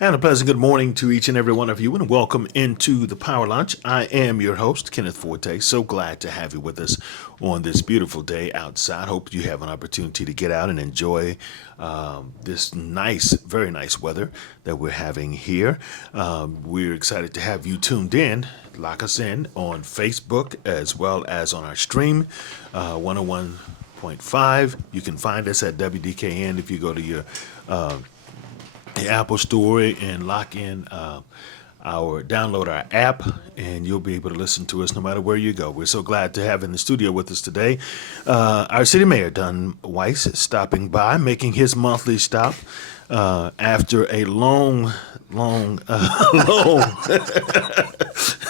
And a pleasant good morning to each and every one of you, and welcome into the Power Lunch. I am your host, Kenneth Forte. So glad to have you with us on this beautiful day outside. Hope you have an opportunity to get out and enjoy this nice, very nice weather that we're having here. We're excited to have you tuned in. Lock us in on Facebook as well as on our stream, 101.5. You can find us at WDKN if you go to your the Apple Store and download our app, and you'll be able to listen to us no matter where you go. We're so glad to have in the studio with us today our city mayor, Don Weiss, stopping by, making his monthly stop after a long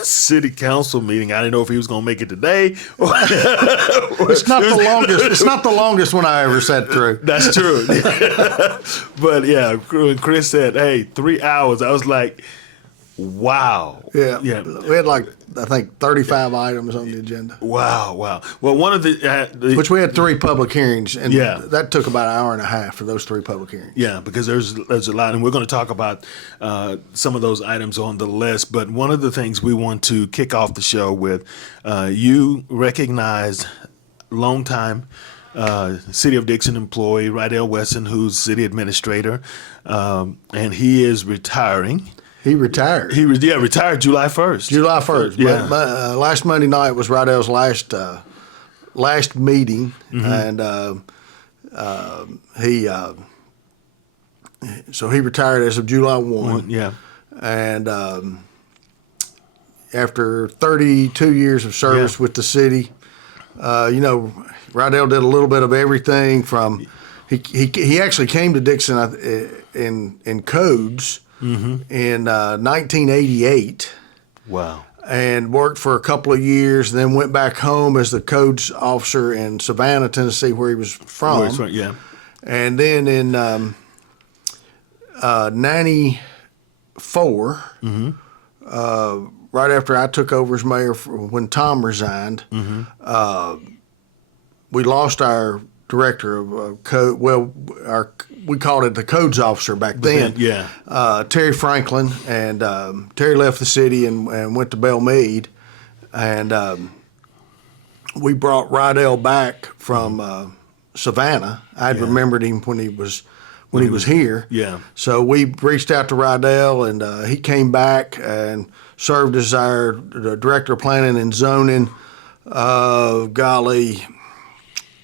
city council meeting. I didn't know if he was going to make it today. It's not the longest. It's not the longest one I ever sat through. That's true. But yeah, when Chris said, "Hey, 3 hours," I was like, "Wow." Yeah. We had I think 35 items on the agenda. Wow. Well, one of the which we had 3 public hearings, and yeah, that took about an hour and a half for those 3 public hearings. Yeah, because there's a lot, and we're going to talk about some of those items on the list. But one of the things we want to kick off the show with, you recognized longtime City of Dixon employee Rydell Wesson, who's city administrator, and he is retiring. He retired. Retired July 1st. July 1st. Yeah. Last Monday night was Rydell's last meeting, and so he retired as of July 1. Yeah. And after 32 years of service with the city, Rydell did a little bit of everything from he actually came to Dixon in codes. In 1988. Wow. And worked for a couple of years, then went back home as the codes officer in Savannah, Tennessee, where he was from. Yeah. And then in 94, right after I took over as mayor when Tom resigned, we lost our director of code. Well, we called it the codes officer back then. Yeah. Terry Franklin, and Terry left the city and went to Belle Meade, and we brought Rydell back from Savannah. I'd remembered him when he was here. Yeah. So we reached out to Rydell, and he came back and served as our director of planning and zoning.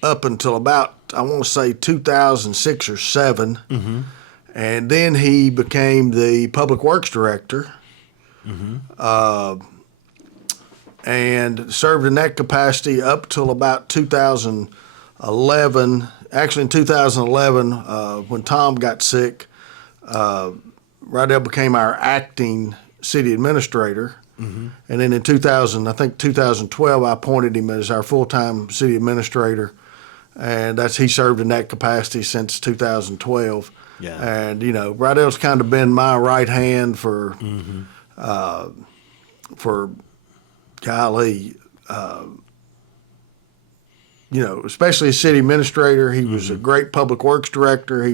Up until about, I want to say 2006 or 7, and then he became the public works director, and served in that capacity up till about 2011. Actually, in 2011, when Tom got sick, Rydell became our acting city administrator. And then in 2012, I appointed him as our full-time city administrator. And he served in that capacity since 2012. Yeah. And, Rydell's kind of been my right hand for especially as city administrator. He was a great public works director. He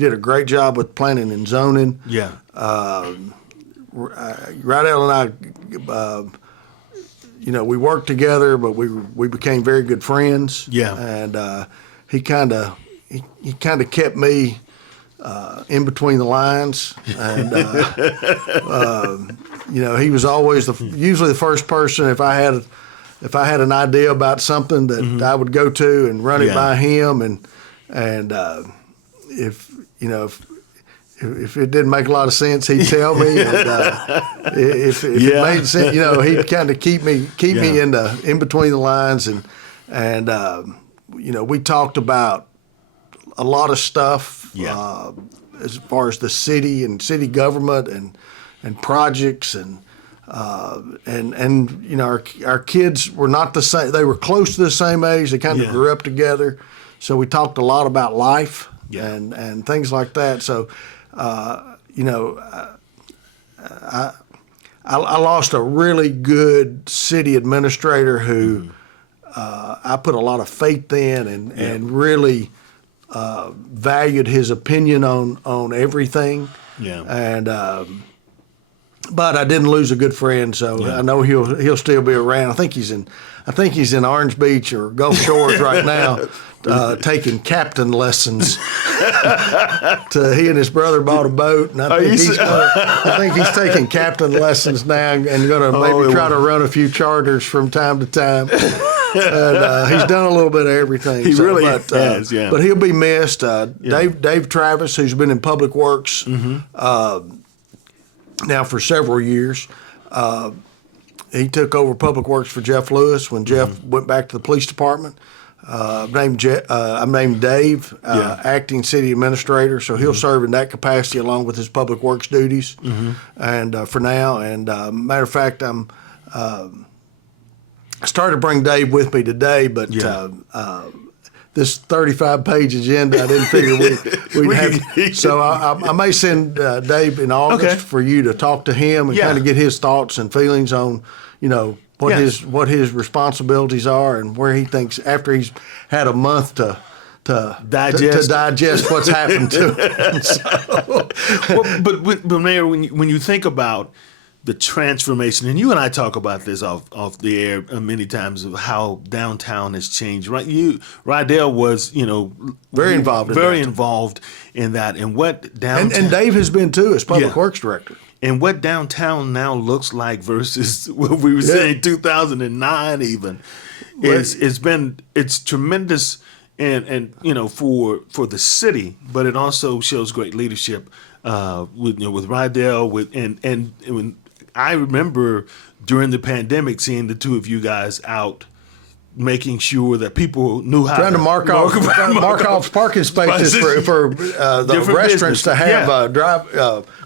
did a great job with planning and zoning. Yeah. Rydell and I, we worked together, but we became very good friends. Yeah. And he kind of kept me in between the lines, and he was always usually the first person if I had an idea about something that I would go to and run it by him, and if it didn't make a lot of sense, he'd tell me. And, if it made sense, he'd kind of keep me in between the lines, and we talked about a lot of stuff as far as the city and city government and projects and our kids were not the same. They were close to the same age. They kind of grew up together, so we talked a lot about life and things like that. So. I lost a really good city administrator who I put a lot of faith in and really valued his opinion on everything. Yeah. And but I didn't lose a good friend, so Yeah. I know he'll still be around. I think he's in Orange Beach or Gulf Shores right now, taking captain lessons. He and his brother bought a boat, and I think he's taking captain lessons now, and going to maybe try to run a few charters from time to time. And he's done a little bit of everything. He really has, yeah. But he'll be missed. Dave Travis, who's been in Public Works now for several years. He took over Public Works for Jeff Lewis when Jeff went back to the police department. I'm named Dave, acting city administrator, so he'll serve in that capacity along with his Public Works duties. And for now, and matter of fact, I started to bring Dave with me today, but this 35-page agenda, I didn't figure we'd have. So I may send Dave in August for you to talk to him and kind of get his thoughts and feelings on, what his responsibilities are and where he thinks after he's had a month to digest what's happened to him. So. But Mayor, when you think about the transformation, and you and I talk about this off the air many times of how downtown has changed. Right, Rydell was very involved in that, and what downtown and Dave has been too as Public Works director. And what downtown now looks like versus what we were saying 2009 even it's tremendous and for the city, but it also shows great leadership with Rydell and when I remember during the pandemic seeing the two of you guys out making sure that people knew how to mark off parking spaces for the restaurants to have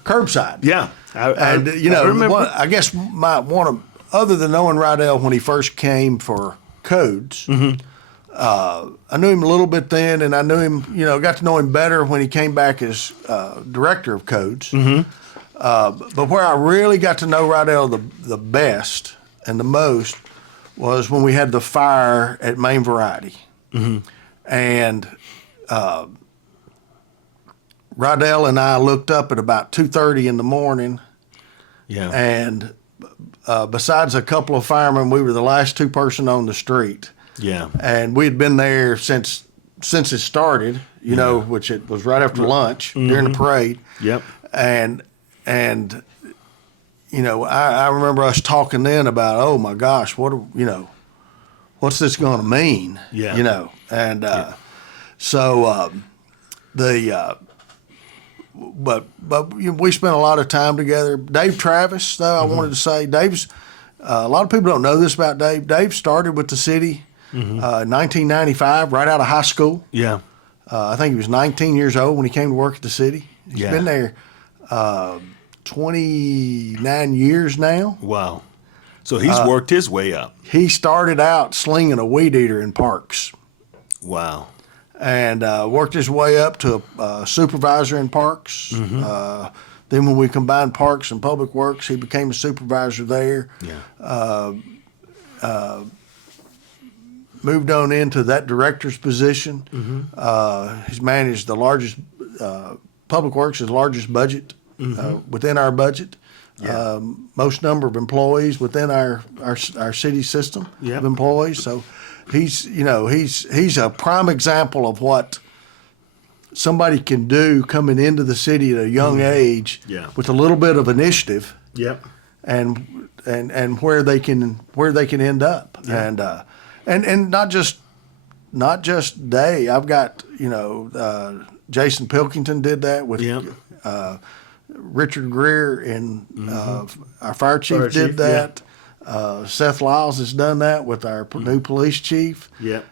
curbside. Yeah, I remember. I guess other than knowing Rydell when he first came for codes, I knew him a little bit then, and I knew him. Got to know him better when he came back as director of codes. But where I really got to know Rydell the best and the most was when we had the fire at Main Variety. And Rydell and I looked up at about 2:30 in the morning. Yeah. And besides a couple of firemen, we were the last two person on the street. Yeah. And we had been there since it started, which it was right after lunch during the parade. Yep. And I remember us talking then about, oh my gosh, what's this going to mean? Yeah. And so but we spent a lot of time together. Dave Travis, though, I wanted to say, Dave's a lot of people don't know this about Dave. Dave started with the city in 1995, right out of high school. Yeah. I think he was 19 years old when he came to work at the city. He's been there 29 years now. Wow. So he's worked his way up. He started out slinging a weed eater in parks. Wow. And worked his way up to a supervisor in parks. Then when we combined parks and Public Works, he became a supervisor there. Yeah. Moved on into that director's position. He's managed the largest, Public Works' largest budget within our budget. Yeah. Most number of employees within our city system of employees. So he's a prime example of what somebody can do coming into the city at a young age with a little bit of initiative. Yep. And where they can end up. Yeah. And not just Day. I've got Jason Pilkington did that with Richard Greer and our fire chief did that. Yeah. Seth Lyles has done that with our new police chief. Yeah.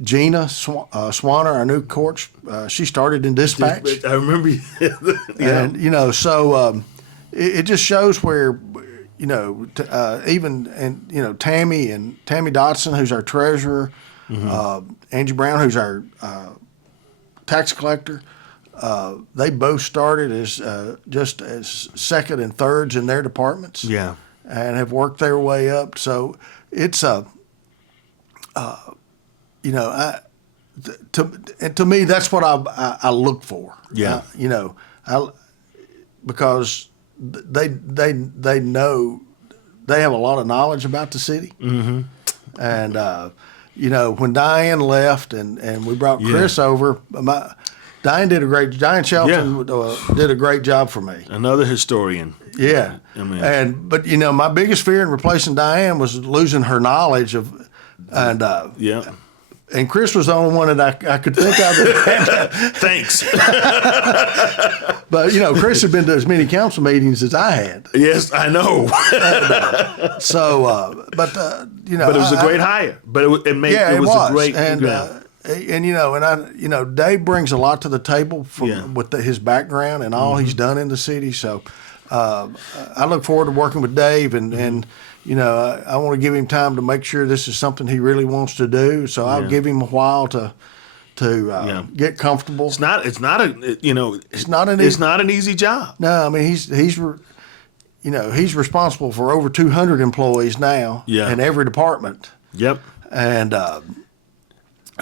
Gina Swanner, our new court, she started in dispatch. I remember. And so it just shows where. Tammy Dotson, who's our treasurer, Angie Brown, who's our tax collector, they both started as just as second and thirds in their departments. Yeah. And have worked their way up. So it's to me, that's what I look for. Yeah. because they know they have a lot of knowledge about the city. Mm-hmm. And you know, when Diane left and we brought Chris over, Diane Shelton did a great job for me. Another historian. Yeah, I mean, but you know, my biggest fear in replacing Diane was losing her knowledge of, and and Chris was the only one that I could think of. Thanks. But you know, Chris had been to as many council meetings as I had. Yes, I know. You know, but it was a great hire. But it was a great and you know, Dave brings a lot to the table with his background and all he's done in the city. So I look forward to working with Dave, and you know, I want to give him time to make sure this is something he really wants to do. So I'll give him a while to get comfortable. It's not an easy job. No, I mean he's responsible for over 200 employees now in every department. Yep. And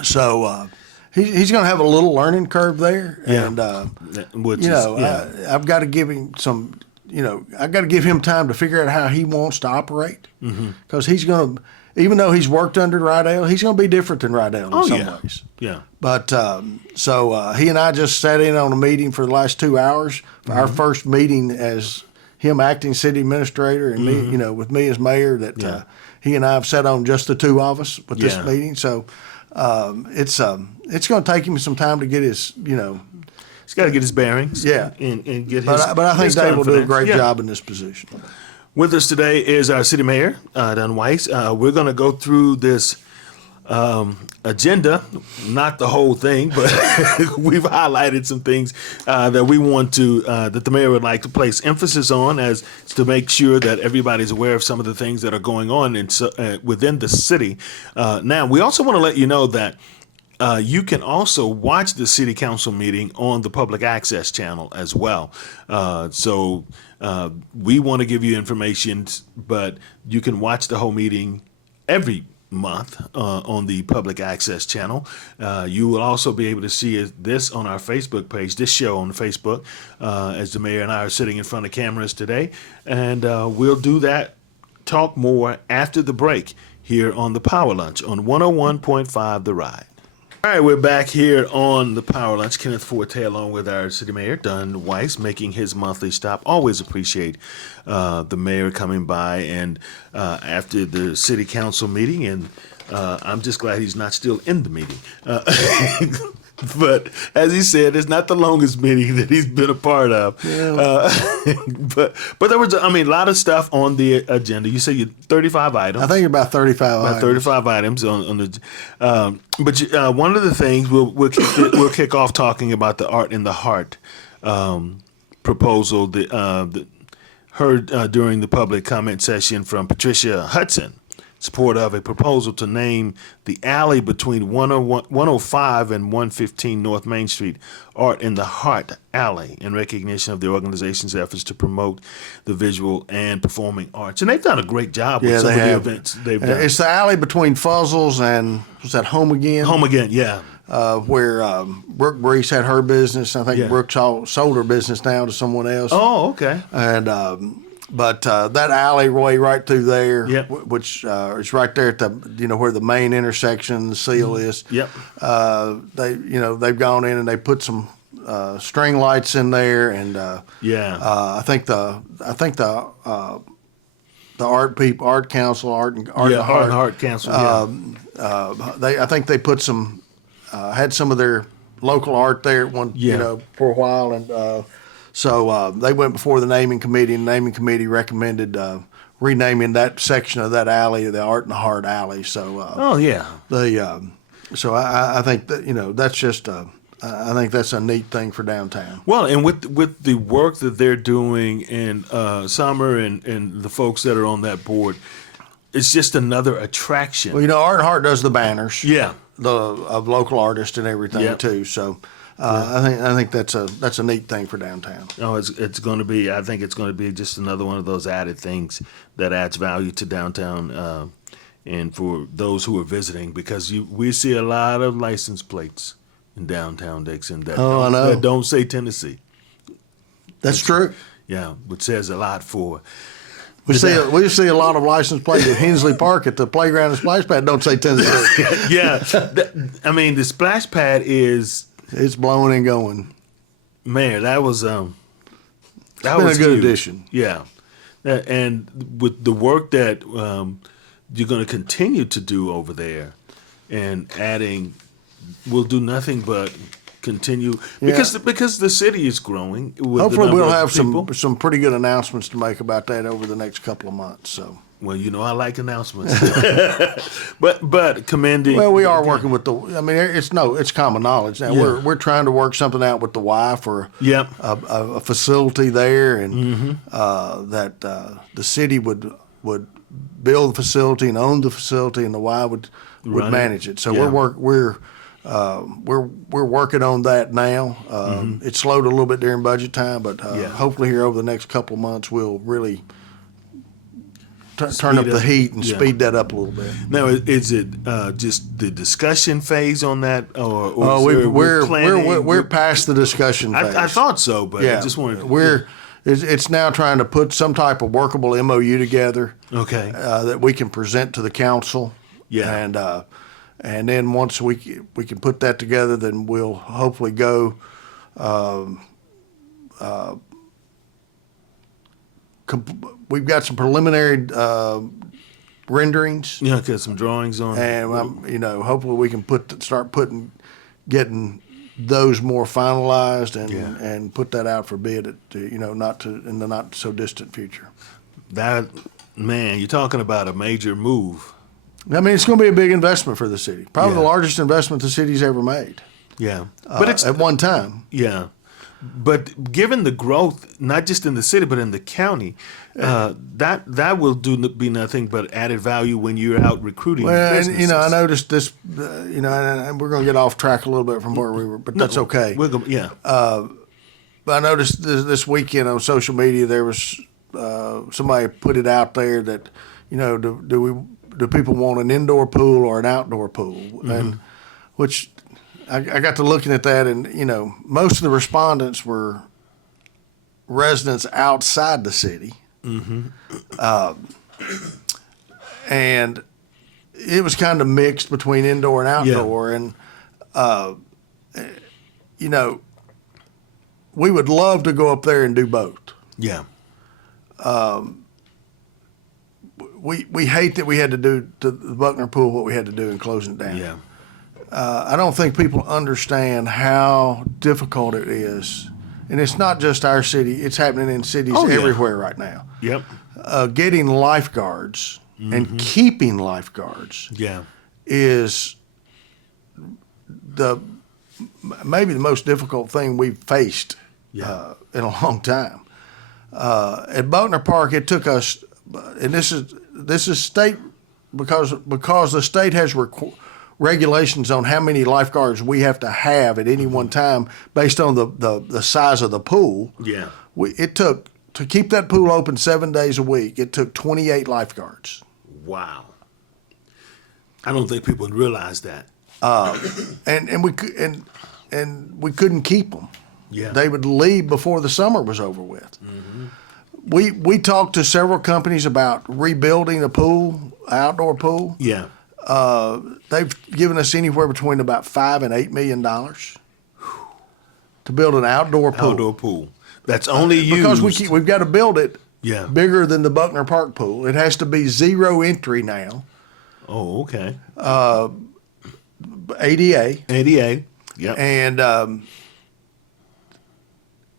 so he's going to have a little learning curve there. Yeah. And Which I've got to give him some. You know, I got to give him time to figure out how he wants to operate, because he's going to, even though he's worked under Rydell, he's going to be different than Rydell in some ways. Yeah. But so he and I just sat in on a meeting for the last 2 hours. Our first meeting as him acting city administrator and me, you know, with me as mayor. That he and I have sat on, just the two of us with this meeting. So it's going to take him some time to get his, you know. He's got to get his bearings. Yeah. And get his. But I think Dave will do a great job in this position. With us today is our city mayor, Don Weiss. We're going to go through this agenda, not the whole thing, but we've highlighted some things that we want to, that the mayor would like to place emphasis on, as to make sure that everybody's aware of some of the things that are going on within the city. Now, we also want to let you know that you can also watch the city council meeting on the public access channel as well. So we want to give you information, but you can watch the whole meeting every month on the public access channel. You will also be able to see this on our Facebook page, this show on Facebook, as the mayor and I are sitting in front of cameras today. And we'll do that, talk more after the break here on the Power Lunch on 101.5 The Ride. All right, we're back here on the Power Lunch. Kenneth Forte along with our city mayor, Don Weiss, making his monthly stop. Always appreciate the mayor coming by and after the city council meeting, and I'm just glad he's not still in the meeting. But as he said, it's not the longest meeting that he's been a part of. Yeah. But there was, a lot of stuff on the agenda. You say you 35 items. I think about 35 items. 35 items on the. But one of the things we'll kick off talking about the Art in the Heart proposal that heard during the public comment session from Patricia Hudson. Support of a proposal to name the alley between 105 and 115 North Main Street Art in the Heart Alley, in recognition of the organization's efforts to promote the visual and performing arts. And they've done a great job with some of the events they've done. It's the alley between Fuzzles and, what's that, Home Again? Home Again, yeah. Where Brooke Brees had her business. I think Brooke sold her business now to someone else. Oh, okay. And but that alleyway right through there, which is right there at the where the main intersection, the seal is. Yep. They've gone in and they put some string lights in there, and I think the art council, art and Heart Council. I think they put some had some of their local art there at one for a while, and. So they went before the naming committee, and the naming committee recommended renaming that section of that alley the Art in the Heart Alley. So so I think that that's just I think that's a neat thing for downtown. Well, and with the work that they're doing, and Summer and the folks that are on that board, it's just another attraction. Well, Art in the Heart does the banners, of local artists and everything too. So. I think that's a neat thing for downtown. Oh, it's going to be. I think it's going to be just another one of those added things that adds value to downtown, and for those who are visiting, because we see a lot of license plates in downtown Dixon that don't say Tennessee. That's true. Yeah, which says a lot for. We see a lot of license plates at Hensley Park at the playground and splash pad. Don't say Tennessee. Yeah, I mean the splash pad is, It's blowing and going. man. That was It's been a good huge. addition. Yeah, and with the work that you're going to continue to do over there, and adding, will do nothing but continue because the city is growing. With Hopefully, the number we'll of have people. some pretty good announcements to make about that over the next couple of months. So, Well, I like announcements, but commending. well, we are working with the. I mean, it's common knowledge now. Yeah. We're trying to work something out with the Y for Yep. a facility there, and Mm-hmm. that the city would build the facility and own the facility, and the Y would Run it. manage it. So Yeah. we're working on that now. It slowed a little bit during budget time, but Yeah. hopefully here over the next couple of months we'll really turn Speed up the up. heat and Yeah. speed that up a little bit. Now, is it just the discussion phase on that, or We're past the discussion phase. I thought so, but Yeah, I just wanted. It's now trying to put some type of workable MOU together Okay. that we can present to the council. Yeah. And then once we can put that together, then we'll hopefully go. We've got some preliminary renderings, Yeah, got some drawings on. and hopefully we can getting those more finalized and put that out for bid in the not so distant future. That, man, you're talking about a major move. I mean, it's going to be a big investment for the city. Probably Yeah. the largest investment the city's ever made. Yeah, but it's at one time. yeah. But given the growth, not just in the city but in the county, that will be nothing but added value when you're out recruiting. Well, businesses. and I noticed this. And we're going to get off track a little bit from where we were, but that's okay. We're gonna, yeah. But I noticed this weekend on social media there was somebody put it out there that do people want an indoor pool or an outdoor pool, and which I got to looking at that, and most of the respondents were residents outside the city, and it was kind of mixed between indoor and outdoor, and we would love to go up there and do both. Yeah. We hate that we had to do to the Buckner Pool what we had to do in closing it down. Yeah. I don't think people understand how difficult it is, and it's not just our city; it's happening in cities Oh, yeah. everywhere right now. Yep. Getting lifeguards and keeping lifeguards Yeah. is maybe the most difficult thing we've faced Yeah. in a long time. At Buckner Park, it took us, and this is state because the state has regulations on how many lifeguards we have to have at any one time based on the size of the pool. Yeah. It took to keep that pool open 7 days a week. It took 28 lifeguards. Wow. I don't think people realize that. And we couldn't keep them. Yeah. They would leave before the summer was over with. We talked to several companies about rebuilding a pool, outdoor pool. Yeah. They've given us anywhere between about $5 and $8 million to build an outdoor pool. Outdoor pool. That's only used Because we've got to build it Yeah. bigger than the Buckner Park pool. It has to be zero entry now, Oh, okay. ADA. ADA. Yep. And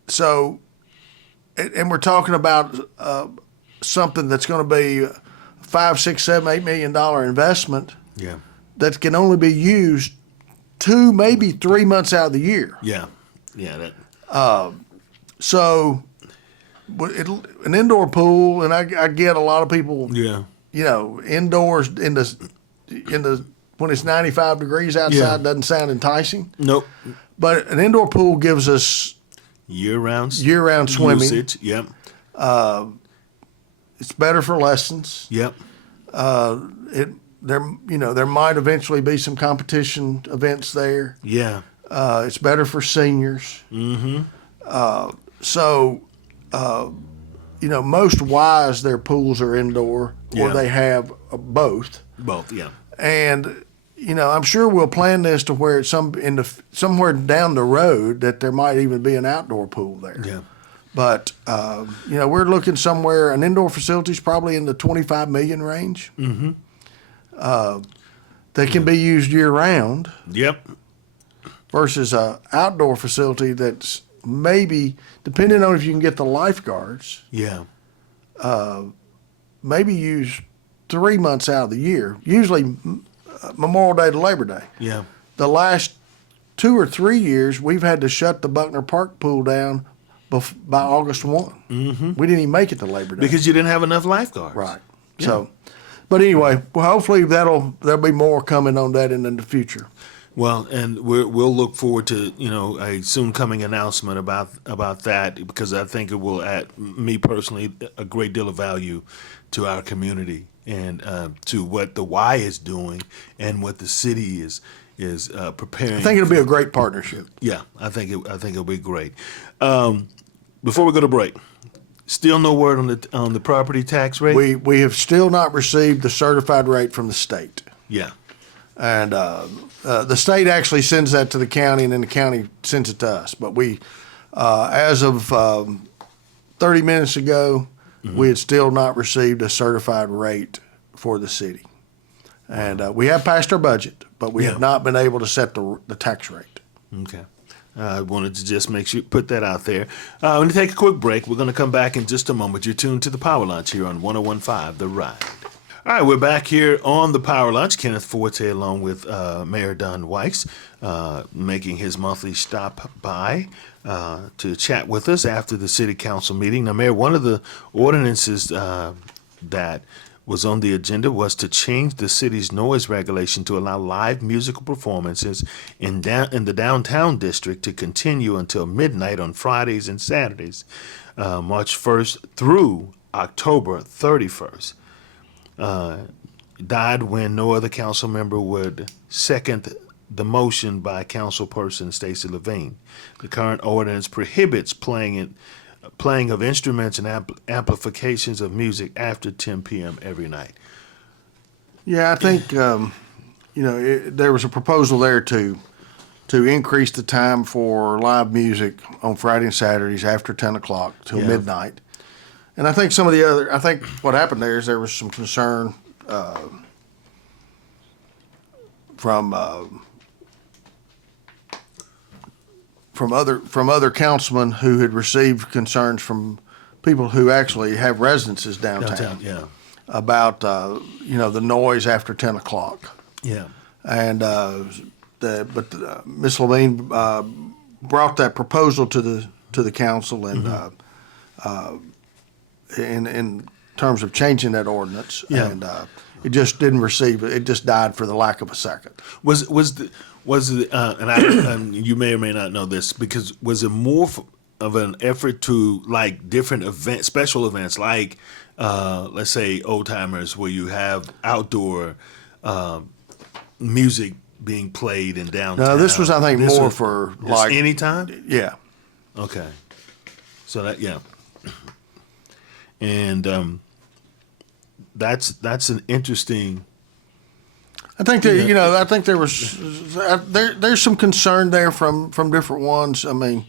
so, and we're talking about something that's going to be $5, $6, $7, $8 million investment Yeah. that can only be used 2, maybe 3 months out of the year. Yeah. Yeah. That. So, an indoor pool, and I get a lot of people, Yeah. indoors in the when it's 95 degrees outside Yeah. doesn't sound enticing. Nope. But an indoor pool gives us Year-round. year-round swimming. Usage. Yep. It's better for lessons. Yep. There might eventually be some competition events there. Yeah. It's better for seniors. So most Weiss, their pools are indoor, or Yeah. they have both. Both, yeah. And I'm sure we'll plan this to where it's somewhere down the road that there might even be an outdoor pool there. Yeah. But we're looking somewhere. An indoor facility is probably in the 25 million range. Mm-hmm. They can be used year round. Yep. Versus a outdoor facility that's maybe, depending on if you can get the lifeguards, Yeah. maybe used 3 months out of the year. Usually Memorial Day to Labor Day. Yeah. The last 2 or 3 years, we've had to shut the Buckner Park pool down by August 1. Mm-hmm. We didn't even make it to Labor Day. Because you didn't have enough lifeguards. Right. Yeah. So, but anyway, hopefully there'll be more coming on that in the future. Well, and we'll look forward to a soon coming announcement about that, because I think it will add, me personally, a great deal of value to our community and to what the Y is doing and what the city is preparing. I think it'll be a great partnership. Yeah, I think it'll be great. Before we go to break, still no word on the property tax rate. We have still not received the certified rate from the state. Yeah. And the state actually sends that to the county, and then the county sends it to us. But we, as of 30 minutes ago, we had still not received a certified rate for the city. And we have passed our budget, but we have not been able to set the tax rate. Okay. I wanted to just make sure put that out there. I'm going to take a quick break. We're going to come back in just a moment. You're tuned to the Power Lunch here on 101.5 The Ride. All right, we're back here on the Power Lunch. Kenneth Forte along with Mayor Don Weiss making his monthly stop by to chat with us after the city council meeting. Now, Mayor, one of the ordinances that was on the agenda was to change the city's noise regulation to allow live musical performances in the downtown district to continue until midnight on Fridays and Saturdays, March 1st through October 31st. Died when no other council member would second the motion by councilperson Stacey Levine. The current ordinance prohibits playing of instruments and amplifications of music after 10 p.m. every night. Yeah, I think there was a proposal there to increase the time for live music on Friday and Saturdays after 10 o'clock till midnight. And I think I think what happened there is there was some concern from other councilmen who had received concerns from people who actually have residences downtown. About the noise after 10 o'clock. Yeah. And Miss Levine brought that proposal to the council, and in terms of changing that ordinance, and it just didn't receive it. It just died for the lack of a second. Was the and you may or may not know this, because was it more of an effort to like different events, special events, like let's say old timers, where you have outdoor music being played in downtown? No, this was, I think, more for like anytime. Yeah. Okay. So and that's an interesting. I think that I think there was there's some concern there from different ones. I mean,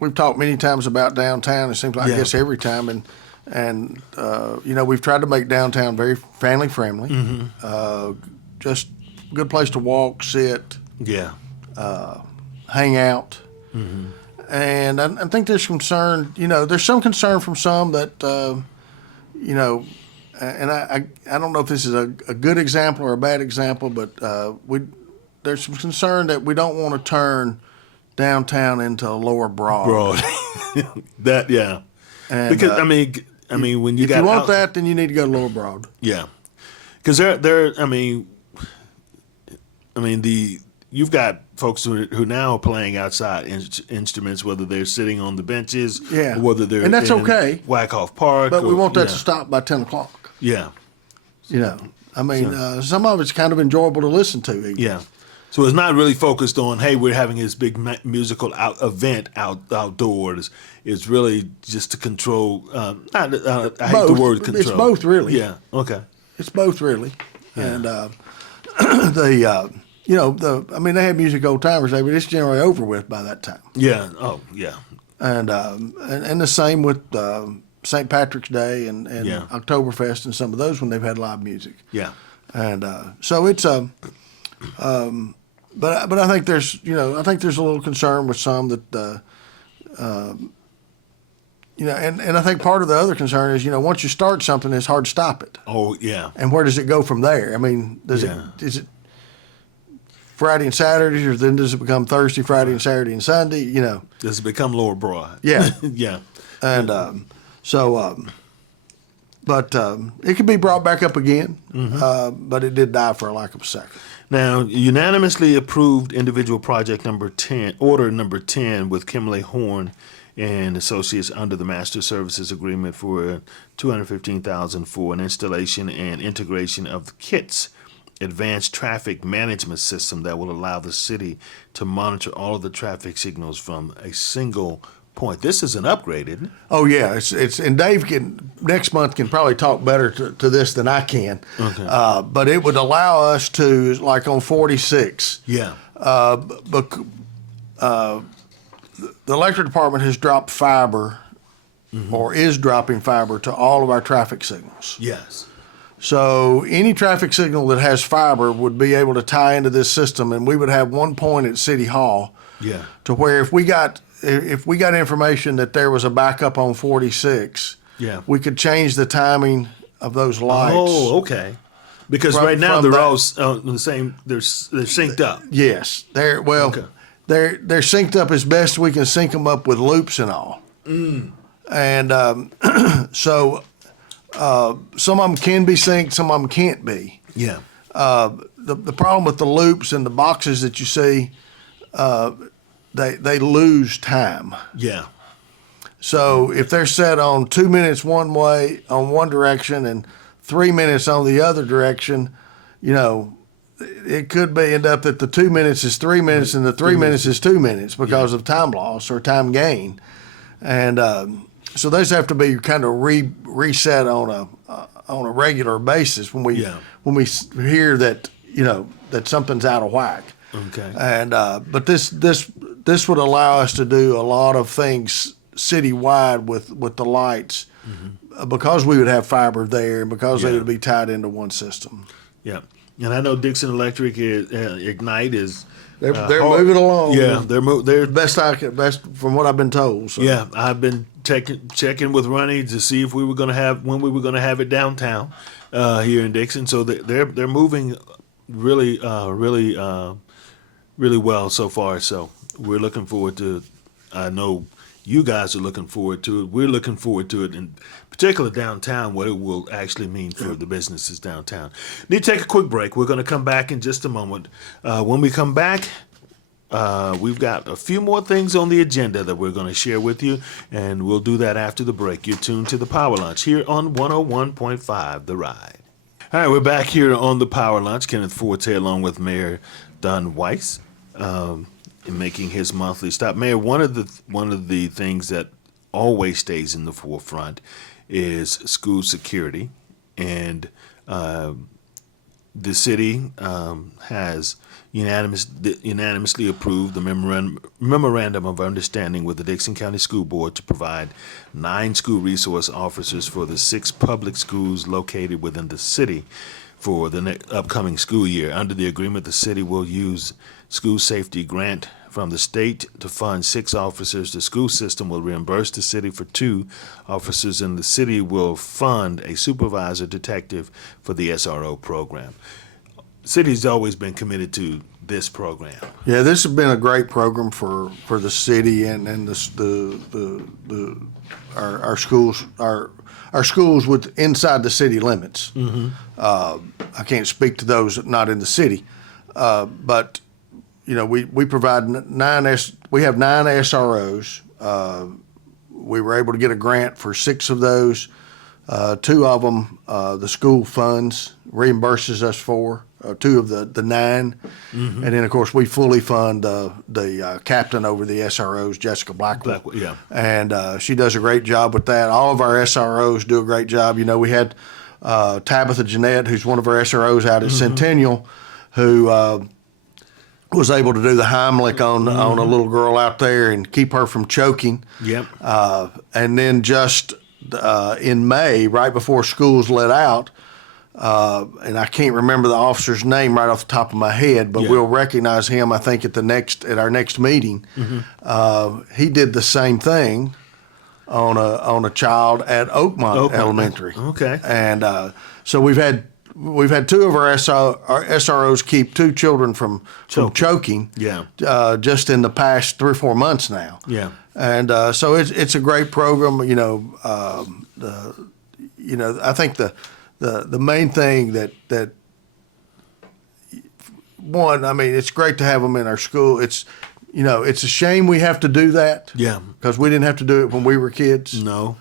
we've talked many times about downtown. It seems like I guess every time, and we've tried to make downtown very family friendly. Mm-hmm. Just a good place to walk, sit, hang out. Mm-hmm. And I think there's concern. There's some concern from some that and I don't know if this is a good example or a bad example, but there's some concern that we don't want to turn downtown into a Lower Broad. And because I mean when if you want that, then you need to go to Lower Broad. Yeah, because you've got folks who now are playing outside instruments, whether they're sitting on the benches, or whether they're and that's okay. Wyckoff Park, but we want that to stop by 10 o'clock. Yeah, some of it's kind of enjoyable to listen to. Even. Yeah, So it's not really focused on, hey, we're having this big musical event outdoors. It's really just to control. Not, I hate the Both. word It's control. both, really. Yeah. Okay. It's both, really. Yeah. And I mean, they have music old timers day, but it's generally over with by that time. Yeah. Oh, yeah. And the same with St. Patrick's Day and Yeah. Oktoberfest and some of those when they've had live music. Yeah. And so it's but I think there's I think there's a little concern with some that and I think part of the other concern is once you start something, it's hard to stop it. Oh, yeah. And where does it go from there? I mean, is it Friday and Saturdays, or then does it become Thursday, Friday, and Saturday and Sunday? Does it become Lower Broad? Yeah. Yeah. And but it could be brought back up again. But it did die for a lack of a second. Now, unanimously approved individual project number 10, order number 10 with Kimberly Horn and Associates under the Master Services Agreement for $215,000 for an installation and integration of the KITS advanced traffic management system that will allow the city to monitor all of the traffic signals from a single point. This is an upgrade, isn't it? Oh yeah, it's and Dave can next month can probably talk better to this than I can. Okay. But it would allow us to, like on 46. Yeah. But the electric department has dropped fiber, or is dropping fiber to all of our traffic signals. Yes. So any traffic signal that has fiber would be able to tie into this system, and we would have one point at City Hall. Yeah. To where if we got information that there was a backup on 46, Yeah. we could change the timing of those lights. Oh, okay. Because right now they're all the same. They're synced up. Yes, they're Okay. they're synced up as best we can sync them up with loops and all. And so some of them can be synced, some of them can't be. Yeah. The problem with the loops and the boxes that you see, they lose time. Yeah. So if they're set on 2 minutes one way on one direction and 3 minutes on the other direction, it could end up that the 2 minutes is 3 minutes and the 3 minutes is 2 minutes because of time loss or time gain. And so those have to be kind of reset on a regular basis when we hear that that something's out of whack. Okay. And but this would allow us to do a lot of things citywide with the lights, because we would have fiber there and because they would be tied into one system. Yeah. And I know Dixon Electric Ignite is They're moving along. Yeah, they're best from what I've been told. So. Yeah, I've been checking with Ronnie to see if when we were going to have it downtown here in Dixon. So they're moving really well so far. So we're looking forward to. I know you guys are looking forward to it. We're looking forward to it, in particular downtown, what it will actually mean for the businesses downtown. Need to take a quick break. We're going to come back in just a moment. When we come back, we've got a few more things on the agenda that we're going to share with you, and we'll do that after the break. You're tuned to the Power Lunch here on 101.5 The Ride. All right, we're back here on the Power Lunch. Kenneth Forte along with Mayor Don Weiss. Making his monthly stop. Mayor, one of the things that always stays in the forefront is school security, and the city has unanimously approved the memorandum of understanding with the Dixon County School Board to provide 9 school resource officers for the 6 public schools located within the city for the upcoming school year. Under the agreement, the city will use school safety grant from the state to fund 6 officers. The school system will reimburse the city for 2 officers, and the city will fund a supervisor detective for the SRO program. The city's always been committed to this program. Yeah, this has been a great program for the city and our schools our schools inside the city limits. I can't speak to those not in the city, but we provide we have 9 SROs. We were able to get a grant for 6 of those. 2 of them the school funds reimburses us for. two of the 9, and then of course we fully fund the captain over the SROs, Jessica Blackwell. Yeah. And she does a great job with that. All of our SROs do a great job. You know, we had Tabitha Jeanette, who's one of our SROs out at Centennial, who was able to do the Heimlich on a little girl out there and keep her from choking. Yep. And then just in May, right before schools let out, and I can't remember the officer's name right off the top of my head, but we'll recognize him, I think, at our next meeting. He did the same thing on a child at Oakmont Elementary. Okay. And so we've had 2 of our SROs keep 2 children from choking. Yeah. Just in the past 3 or 4 months now. Yeah. And so it's a great program. You know, I think the main thing that one, I mean, it's great to have them in our school. It's it's a shame we have to do that. Yeah. Because we didn't have to do it when we were kids. No.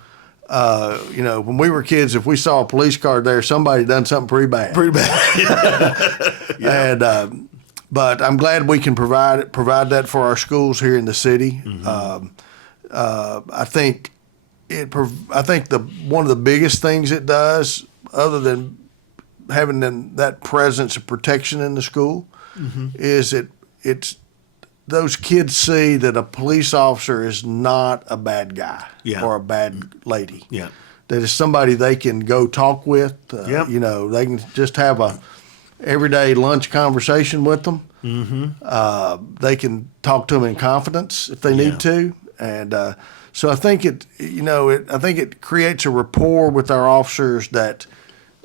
When we were kids, if we saw a police car there, somebody done something pretty bad. Pretty bad. Yeah. And but I'm glad we can provide that for our schools here in the city. I think one of the biggest things it does, other than having that presence of protection in the school, is it's those kids see that a police officer is not a bad guy or a bad lady. Yeah. That is somebody they can go talk with. Yep. They can just have a everyday lunch conversation with them. They can talk to them in confidence if they need to. And so I think I think it creates a rapport with our officers that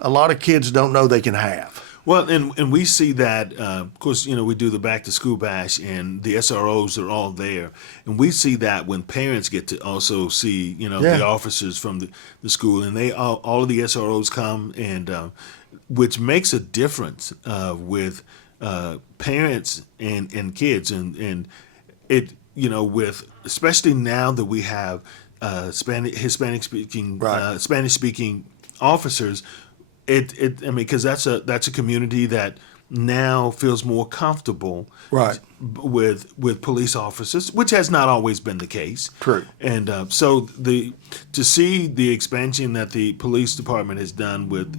a lot of kids don't know they can have. Well, and we see that, of course, we do the back to school bash and the SROs are all there. And we see that when parents get to also see, the officers from the school, and they all of the SROs come, and which makes a difference with parents and kids. And it, with, especially now that we have Hispanic speaking officers, because that's a community that now feels more comfortable with police officers, which has not always been the case. True. And so to see the expansion that the police department has done with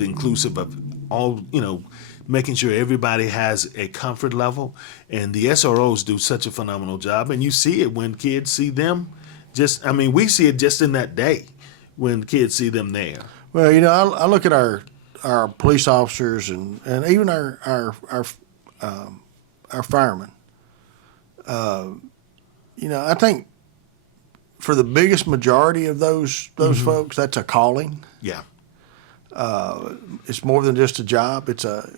inclusive of all, making sure everybody has a comfort level, and the SROs do such a phenomenal job, and you see it when kids see them. We see it just in that day when kids see them there. Well, I look at our police officers and even our firemen. I think for the biggest majority of those folks, that's a calling. Yeah. It's more than just a job. That's a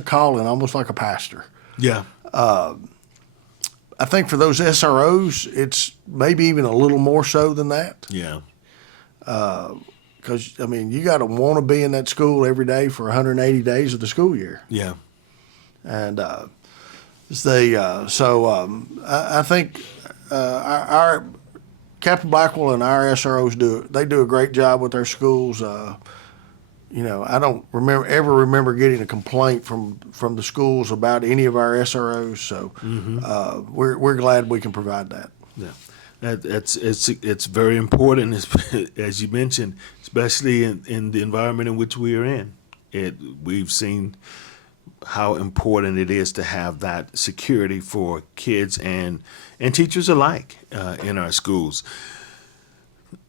calling, almost like a pastor. Yeah. I think for those SROs, it's maybe even a little more so than that. Yeah. Because you got to want to be in that school every day for 180 days of the school year. Yeah. And I think our Captain Blackwell and our SROs do a great job with our schools. I don't remember getting a complaint from the schools about any of our SROs. So we're glad we can provide that. Yeah. It's very important, as you mentioned, especially in the environment in which we are in. We've seen how important it is to have that security for kids and teachers alike in our schools.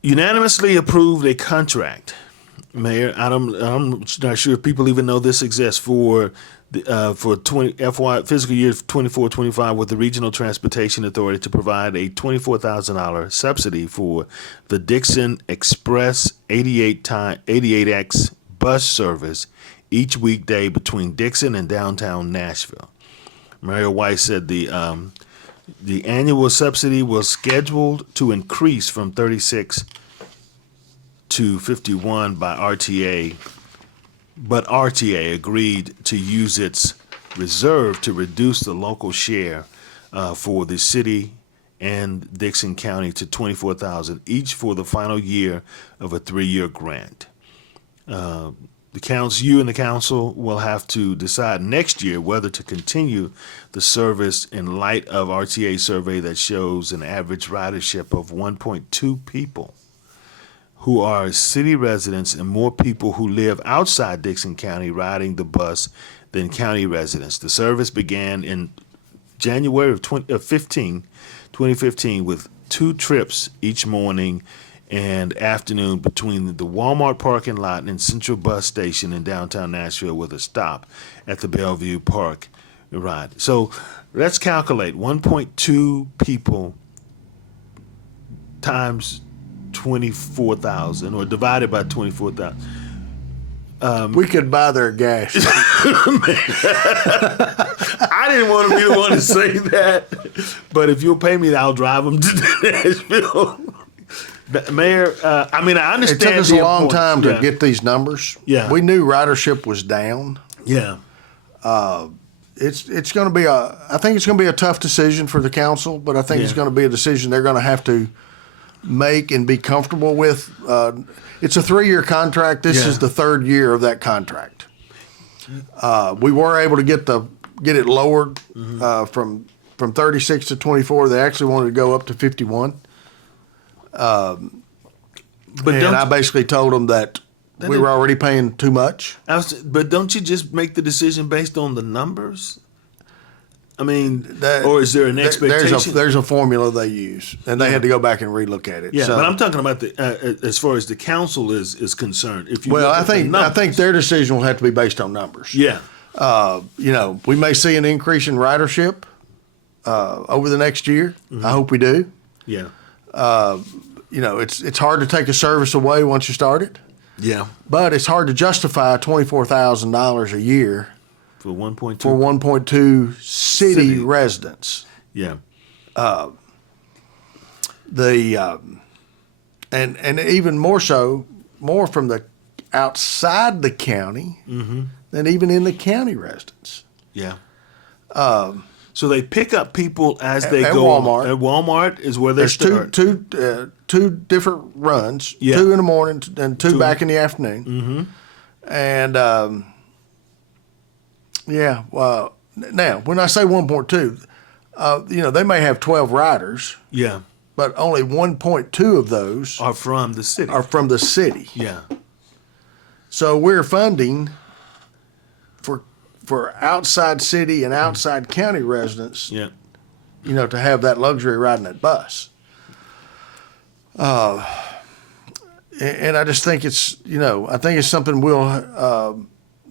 Unanimously approved a contract, Mayor. I'm not sure if people even know this exists for fiscal year 24-25 with the Regional Transportation Authority to provide a $24,000 subsidy for the Dixon Express 88X bus service each weekday between Dixon and downtown Nashville. Mayor Weiss said the annual subsidy was scheduled to increase from 36 to 51 by RTA, but RTA agreed to use its reserve to reduce the local share for the city and Dixon County to $24,000 each for the final year of a 3-year grant. The council, you and the council will have to decide next year whether to continue the service in light of RTA survey that shows an average ridership of 1.2 people who are city residents and more people who live outside Dixon County riding the bus than county residents. The service began in January of 2015 with 2 trips each morning and afternoon between the Walmart parking lot and Central Bus Station in downtown Nashville with a stop at the Bellevue Park ride. So let's calculate 1.2 people times 24,000 or divided by 24,000. We could buy their gas. I didn't want to be the one to say that, but if you'll pay me, I'll drive them to Nashville. Mayor, I mean, I It understand. took us a long time to get these numbers. Yeah. We knew ridership was down. Yeah. It's going to be I think it's going to be a tough decision for the council, but I think it's Yeah. going to be a decision they're going to have to make and be comfortable with. It's a 3-year contract. This Yeah. is the 3rd year of that contract. We were able to get it lowered from 36 to 24. They actually wanted to go up to 51. But And I basically told them that we were already paying too much. but don't you just make the decision based on the numbers? I mean, or is there an expectation? There's a formula they use, and they had to go back and relook at it. Yeah, So- but I'm talking about as far as the council is concerned. If you well, look I at the think numbers. their decision will have to be based on numbers. Yeah. We may see an increase in ridership over the next year. I hope we do. Yeah. It's hard to take a service away once you start it, Yeah. but it's hard to justify $24,000 a year For 1.2. for 1.2 city residents. Yeah. And even more so, more from the outside the county than even in the county residents. Yeah. So they pick up people as they at go. Walmart. At Walmart is where they There's start. two different runs, Yeah. 2 in the morning and 2 back in the afternoon. Mm-hmm. And well, now when I say 1.2, they may have 12 riders, Yeah. but only 1.2 of those Are from the city. are from the city. Yeah. So we're funding for outside city and outside county residents, Yeah. to have that luxury riding that bus. And I just think it's something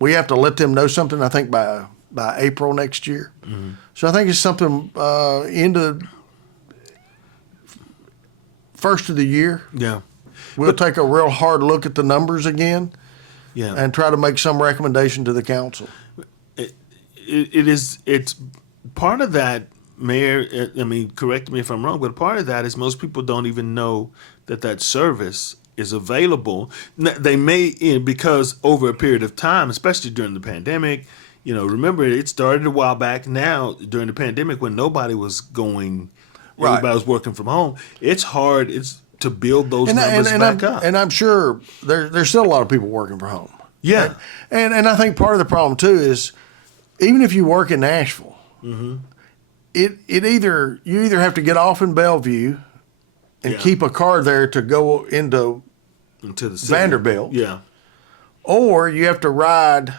we have to let them know something. I think by April next year. Mm-hmm. So I think it's something into first of the year. Yeah. We'll take a real hard look at the numbers again. Yeah. And try to make some recommendation to the council. It's part of that, Mayor. I mean, correct me if I'm wrong, but part of that is most people don't even know that service is available. They may, because over a period of time, especially during the pandemic, remember it started a while back. Now during the pandemic, when nobody was going, Right. everybody was working from home. It's hard. It's to build those numbers back up. And I'm sure there's still a lot of people working from home. Yeah. And I think part of the problem too is even if you work in Nashville, you either have to get off in Bellevue and Yeah. keep a car there to go into the city. Vanderbilt. Yeah. Or you have to ride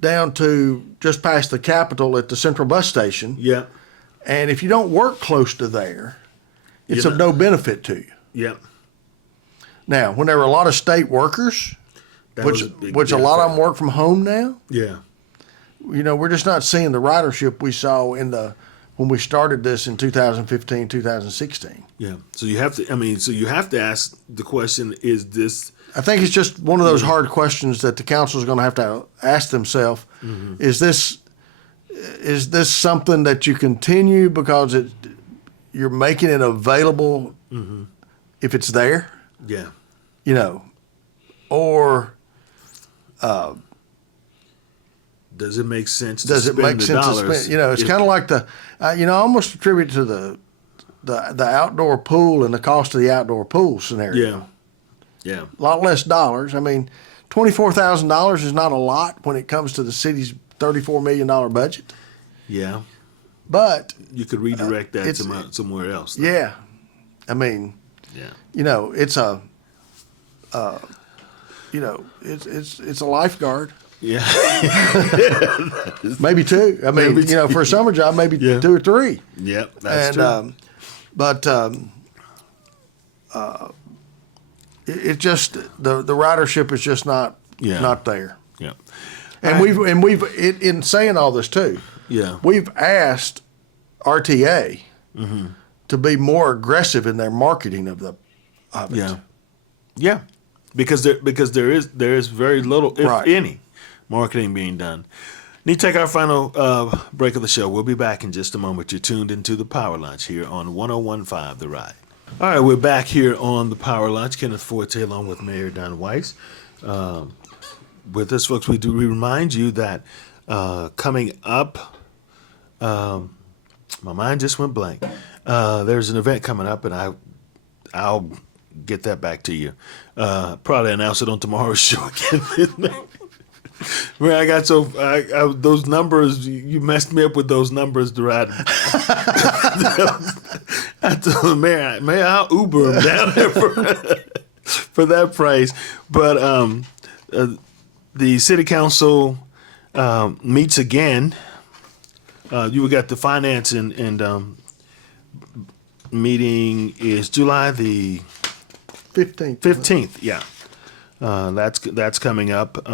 down to just past the Capitol at the Central Bus Station. Yeah. And if you don't work close to there, it's You're of no benefit to you. Yeah. Now, when there were a lot of state workers, That was a big which a lot of them benefit. work from home now, Yeah. we're just not seeing the ridership we saw when we started this in 2015, 2016. Yeah. So you have to ask the question, is this I think it's just one of those hard questions that the council is going to have to ask themselves. Mm-hmm. Is this something that you continue because you're making it available if it's there, yeah. or Does it make sense does to it spend make the sense to dollars? spend? It's kind of like I almost attribute to the outdoor pool and the cost of the outdoor pool scenario. Yeah. Yeah. A lot less dollars. I mean, $24,000 is not a lot when it comes to the city's $34 million budget. Yeah. But You could redirect that it's somewhere else. Though. yeah, I mean, Yeah. it's it's a lifeguard. Yeah. Maybe two. I mean, Maybe two. for a summer job, maybe Yeah. 2 or 3. Yep. That's And true. but it just the ridership is just not there. Yeah. And in saying all this too, Yeah. we've asked RTA to be more aggressive in their marketing of it. Yeah. Yeah. Because there is very little, if Right. any, marketing being done. Need to take our final break of the show. We'll be back in just a moment. You're tuned into the Power Lunch here on 101.5 The Ride. All right, we're back here on the Power Lunch. Kenneth Forte along with Mayor Don Weiss. With us, folks, we remind you that coming up, my mind just went blank. There's an event coming up, and I'll get that back to you. Probably announce it on tomorrow's show again. Where I got those numbers, you messed me up with those numbers, Durad. I told him, man, I'll Uber him down there for that price. But the city council meets again. You got the finance and meeting is July the 15th. 15th. Yeah, that's coming up.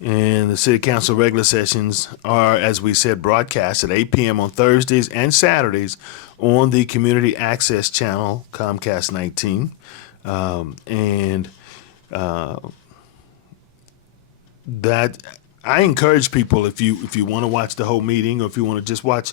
And the City Council regular sessions are, as we said, broadcast at 8 p.m. on Thursdays and Saturdays on the Community Access Channel, Comcast 19. That I encourage people, if you want to watch the whole meeting or if you want to just watch,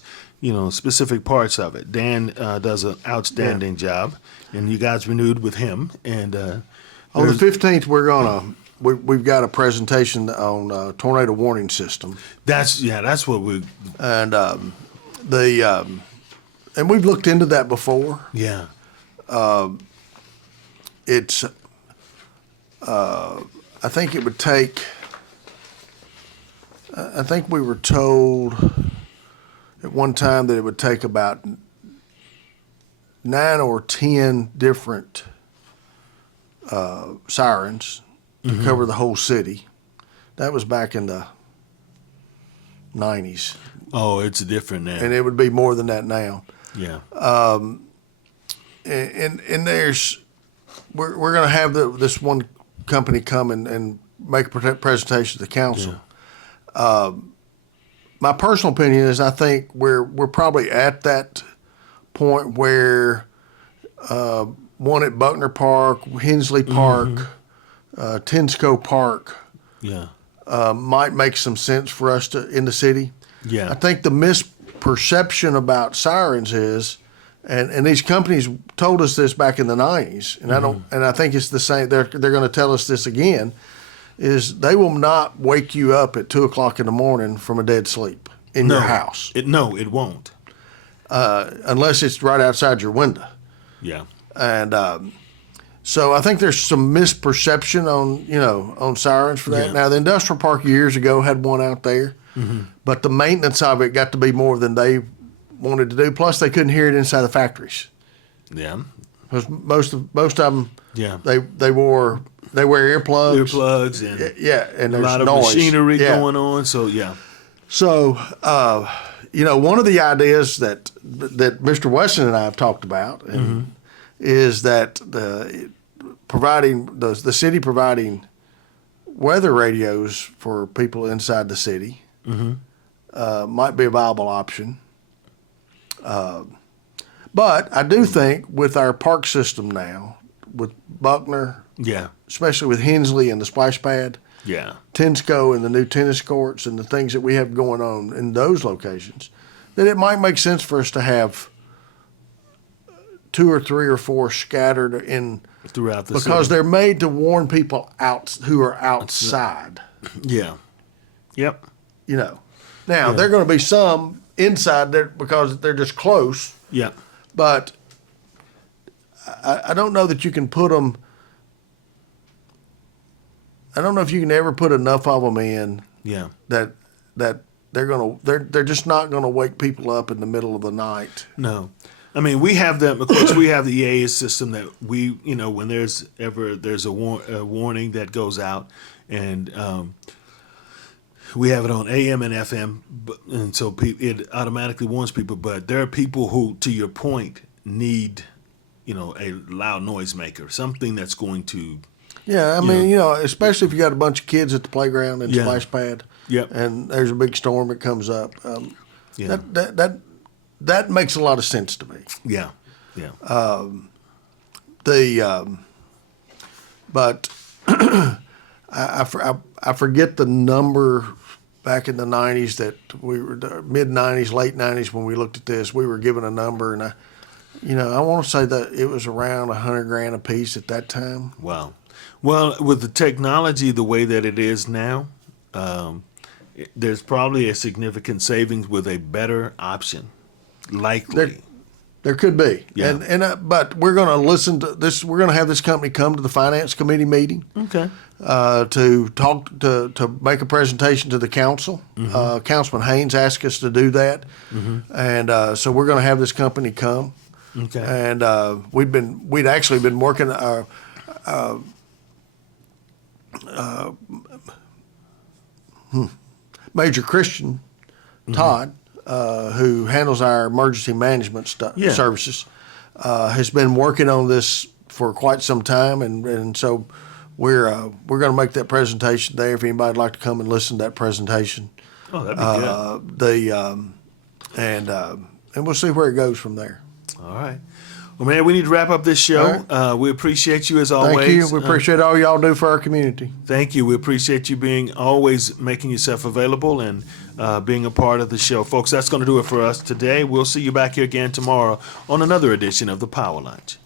specific parts of it. Dan does an outstanding job, and you guys renewed with him. And On the 15th, we've got a presentation on tornado warning system, that's what we and and we've looked into that before. yeah. It's I think it would take. I think we were told at one time that it would take about 9 or 10 different sirens to cover the whole city. That was back in the 90s, Oh, it's different now. and it would be more than that now. Yeah. And we're going to have this one company come and make a presentation to the council. My personal opinion is I think we're probably at that point where one at Buckner Park, Hensley Park, Tensco Park Yeah. might make some sense for us in the city. Yeah. I think the misperception about sirens is, and these companies told us this back in the 90s, and I think it's the same. They're going to tell us this again. Is they will not wake you up at 2:00 in the morning from a dead sleep in your house, It won't. unless it's right outside your window. Yeah. And so I think there's some misperception on sirens for that. Yeah. Now the industrial park years ago had one out there, but the maintenance of it got to be more than they wanted to do. Plus they couldn't hear it inside the factories Yeah. because most of them Yeah. they wear earplugs. Earplugs and And a there's lot of noise. machinery Yeah. going on. So yeah. So, one of the ideas that Mr. Weston and I have talked about is that the city providing weather radios for people inside the city might be a viable option. But I do think with our park system now, with Buckner, Yeah. especially with Hensley and the splash pad, Yeah. Tensco and the new tennis courts and the things that we have going on in those locations, that it might make sense for us to have 2 or 3 or 4 scattered in Throughout the because city. they're made to warn people who are outside. Yeah. Yep. Now there are going to be some inside there because they're just close, Yeah. but I don't know that you can put them I don't know if you can ever put enough of them in Yeah. that they're just not gonna wake people up in the middle of the night. No. I mean, we have them. Of course, we have the EAA system that we, when there's a warning that goes out, and we have it on AM and FM, and so it automatically warns people. But there are people who, to your point, need, a loud noisemaker, something that's going to. Yeah, I mean, especially if you got a bunch of kids at the playground and Yeah. splash pad, Yep. and there's a big storm that comes up. Yeah. That makes a lot of sense to me. Yeah. Yeah. But I forget the number back in the 90s that we were mid 90s, late 90s when we looked at this. We were given a number, and I want to say that it was around $100,000 a piece at that time. Wow. Well, with the technology the way that it is now, there's probably a significant savings with a better option. Likely. There could be, Yeah. but we're going to listen to this. We're going to have this company come to the finance committee meeting Okay. to talk to make a presentation to the council. Councilman Haynes asked us to do that, and so we're going to have this company come. Okay. And we'd actually been working. Major Christian Todd, who handles our emergency management Yeah. services, has been working on this for quite some time, and so we're going to make that presentation there. If anybody'd like to come and listen to that presentation, Oh, that'd be good. And we'll see where it goes from there. All right. Well, man, we need to wrap up this show. We appreciate you as always. Thank you. We appreciate all y'all do for our community. Thank you. We appreciate you being always making yourself available and being a part of the show. Folks, that's going to do it for us today. We'll see you back here again tomorrow on another edition of the Power Lunch.